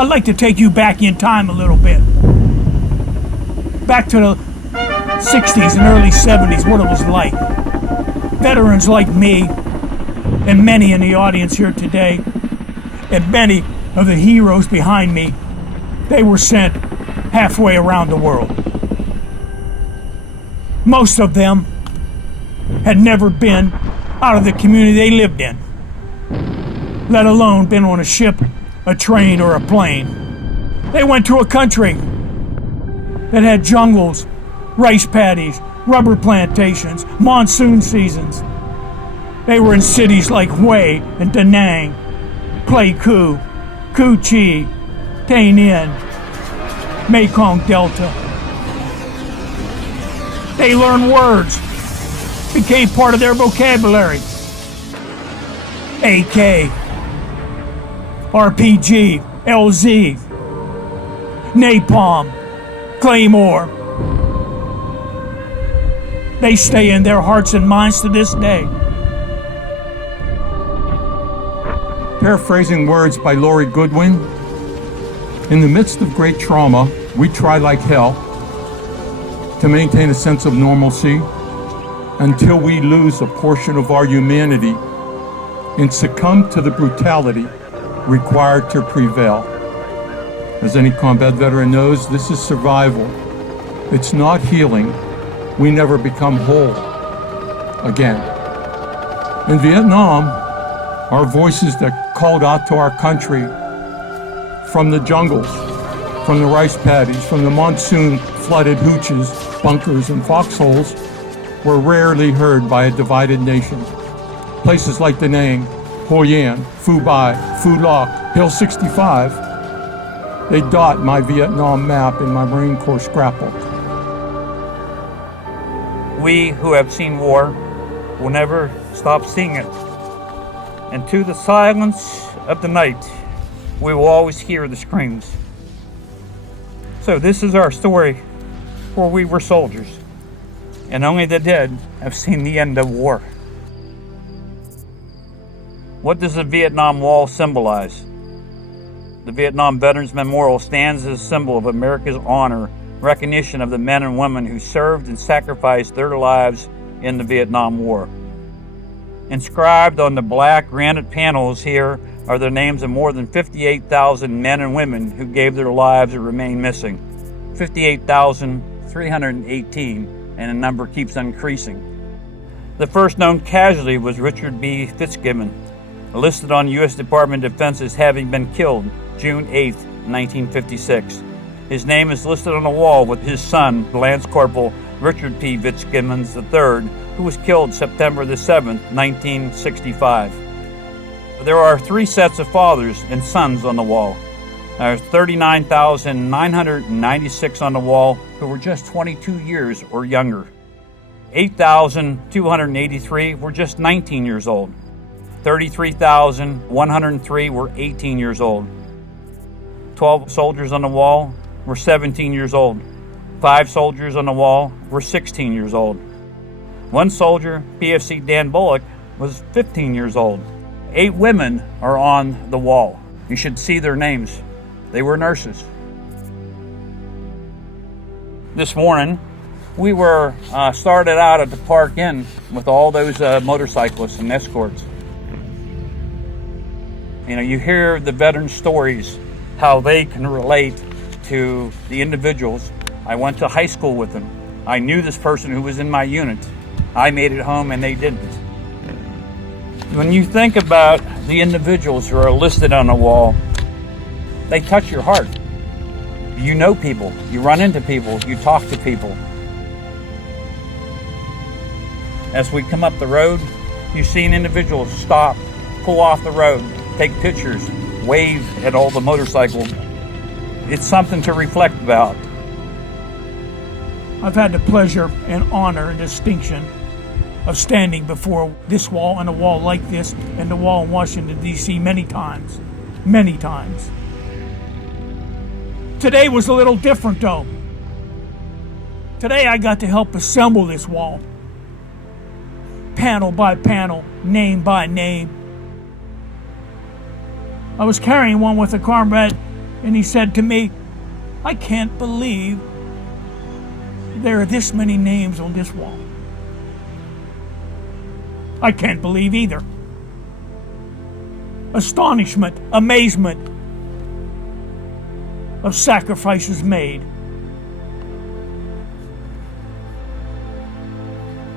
I'd like to take you back in time a little bit. Back to the 60s and early 70s, what it was like. Veterans like me, and many in the audience here today, and many of the heroes behind me, they were sent halfway around the world. Most of them had never been out of the community they lived in, let alone been on a ship, a train, or a plane. They went to a country that had jungles, rice paddies, rubber plantations, monsoon seasons. They were in cities like Hue and Da Nang, Pleiku, Cu Chi, Tay Ninh, Mekong Delta. They learned words, became part of their vocabulary. AK, RPG, LZ, Napalm, Claymore. They stay in their hearts and minds to this day. Paraphrasing words by Laurie Goodwin, in the midst of great trauma, we try like hell to maintain a sense of normalcy until we lose a portion of our humanity and succumb to the brutality required to prevail. As any combat veteran knows, this is survival. It's not healing. We never become whole again. In Vietnam, our voices that called out to our country from the jungles, from the rice paddies, from the monsoon flooded hooches, bunkers, and foxholes were rarely heard by a divided nation. Places like Da Nang, Hoi An, Phu Bai, Phu Loc, Hill 65, they dot my Vietnam map in my Marine Corps scrapbook. We who have seen war will never stop seeing it. And to the silence of the night, we will always hear the screams. So this is our story, for we were soldiers, and only the dead have seen the end of war. What does the Vietnam Wall symbolize? The Vietnam Veterans Memorial stands as a symbol of America's honor, recognition of the men and women who served and sacrificed their lives in the Vietnam War. Inscribed on the black granite panels here are the names of more than 58,000 men and women who gave their lives or remain missing. 58,318, and the number keeps increasing. The first known casualty was Richard B. Fitzgibbon, listed on U.S. Department of Defense as having been killed June 8, 1956. His name is listed on a wall with his son, Lance Corporal Richard P. Fitzgibbon III, who was killed September the 7th, 1965. There are 3 sets of fathers and sons on the wall. There are 39,996 on the wall who were just 22 years or younger. 8,283 were just 19 years old. 33,103 were 18 years old. 12 soldiers on the wall were 17 years old. 5 soldiers on the wall were 16 years old. 1 soldier, PFC Dan Bullock, was 15 years old. 8 women are on the wall. You should see their names. They were nurses. This morning, we were started out at the Park Inn with all those motorcyclists and escorts. You know, you hear the veteran stories, how they can relate to the individuals. I went to high school with them. I knew this person who was in my unit. I made it home and they didn't. When you think about the individuals who are listed on the wall, they touch your heart. You know people, you run into people, you talk to people. As we come up the road, you see an individual stop, pull off the road, take pictures, wave at all the motorcycles. It's something to reflect about. I've had the pleasure and honor and distinction of standing before this wall and a wall like this and the wall in Washington, D.C. many times. Many times. Today was a little different though. Today I got to help assemble this wall. Panel by panel, name by name. I was carrying one with a comrade And he said to me, I can't believe there are this many names on this wall. I can't believe either. Astonishment, amazement of sacrifices made.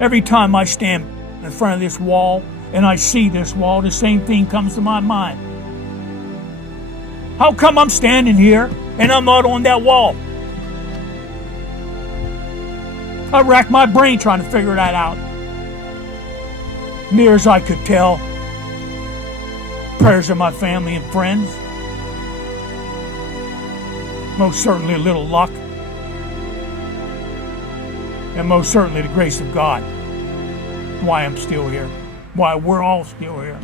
Every time I stand in front of this wall and I see this wall, the same thing comes to my mind. How come I'm standing here and I'm not on that wall? I racked my brain trying to figure that out. Near as I could tell, prayers of my family and friends. Most certainly a little luck. And most certainly the grace of God. Why I'm still here. Why we're all still here.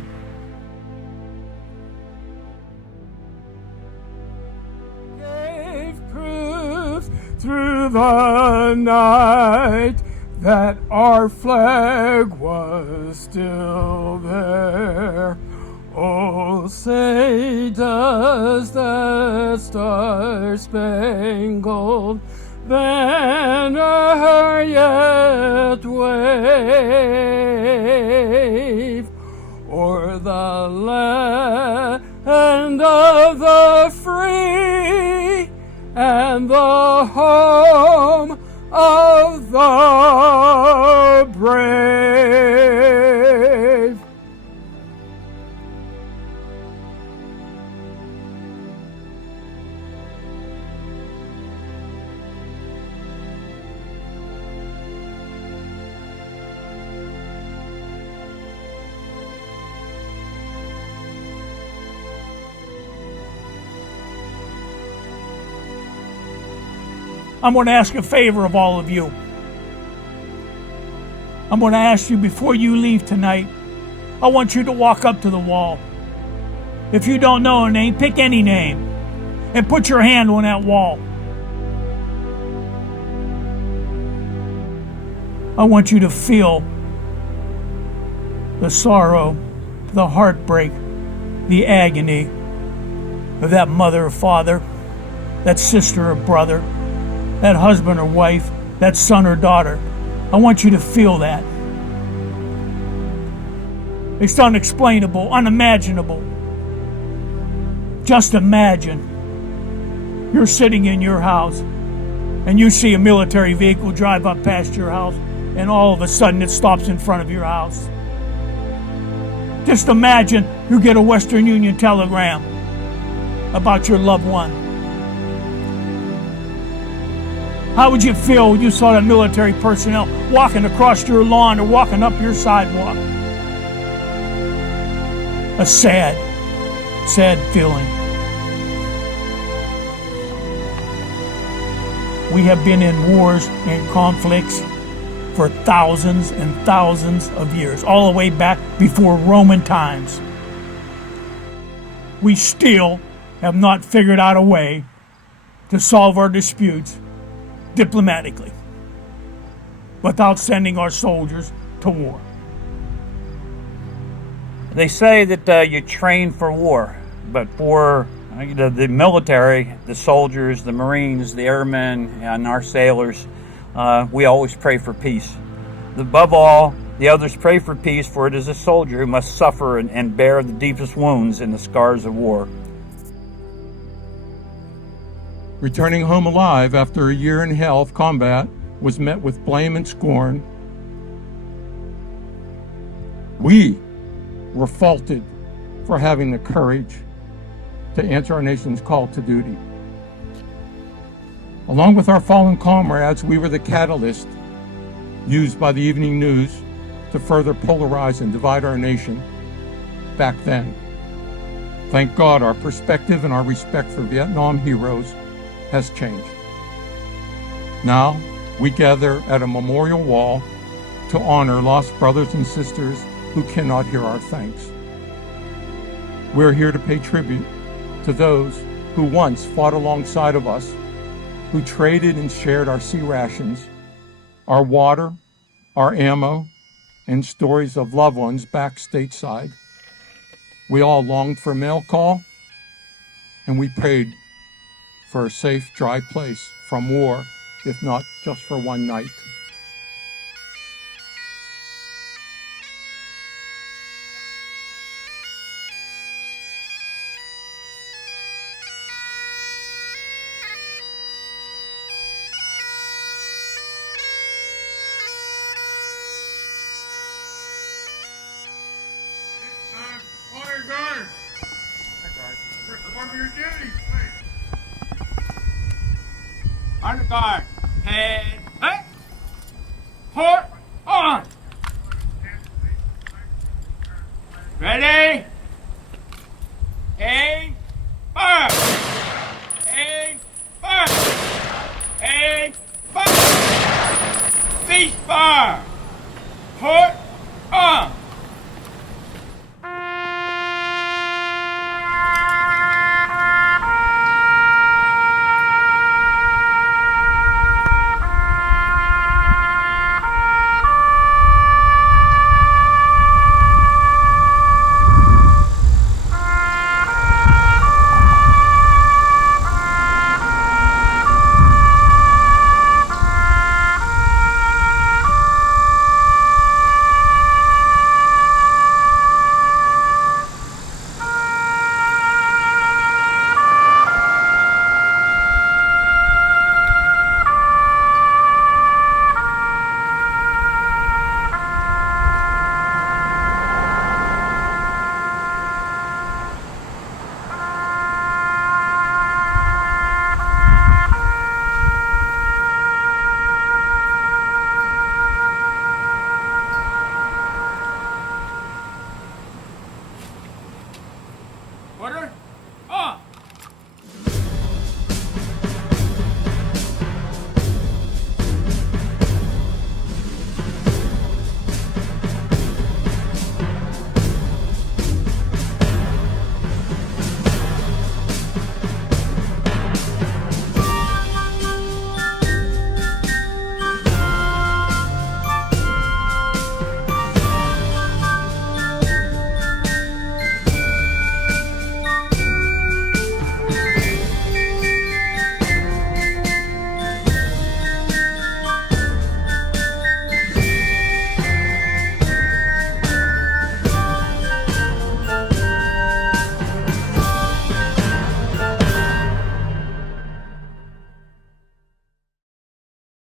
Gave proof through the night that our flag was still there. Oh, say does that star-spangled banner yet wave o'er the land of the free and the home of the brave? I'm going to ask a favor of all of you. I'm going to ask you before you leave tonight, I want you to walk up to the wall. If you don't know a name, pick any name and put your hand on that wall. I want you to feel the sorrow, the heartbreak, the agony of that mother or father, that sister or brother, that husband or wife, that son or daughter. I want you to feel that. It's unexplainable, unimaginable. Just imagine you're sitting in your house and you see a military vehicle drive up past your house and all of a sudden it stops in front of your house. Just imagine you get a Western Union telegram about your loved one. How would you feel when you saw that military personnel walking across your lawn or walking up your sidewalk? A sad, sad feeling. We have been in wars and conflicts for thousands and thousands of years, all the way back before Roman times. We still have not figured out a way to solve our disputes diplomatically without sending our soldiers to war. They say that you train for war, but for the military, the soldiers, the Marines, the airmen, and our sailors, we always pray for peace. Above all, the others pray for peace, for it is a soldier who must suffer and bear the deepest wounds and the scars of war. Returning home alive after a year in hell of combat was met with blame and scorn. We were faulted for having the courage to answer our nation's call to duty. Along with our fallen comrades, we were the catalyst used by the evening news to further polarize and divide our nation back then. Thank God our perspective and our respect for Vietnam heroes has changed. Now, we gather at a memorial wall to honor lost brothers and sisters who cannot hear our thanks. We're here to pay tribute to those who once fought alongside of us, who traded and shared our sea rations, our water, our ammo, and stories of loved ones back stateside. We all longed for mail call, and we prayed for a safe, dry place from war, if not just for one night. Honor guard! Perform your duties, please. Honor guard, head, hey, port on. Ready? Aim, fire. Aim, fire. Aim, fire. Cease fire. Port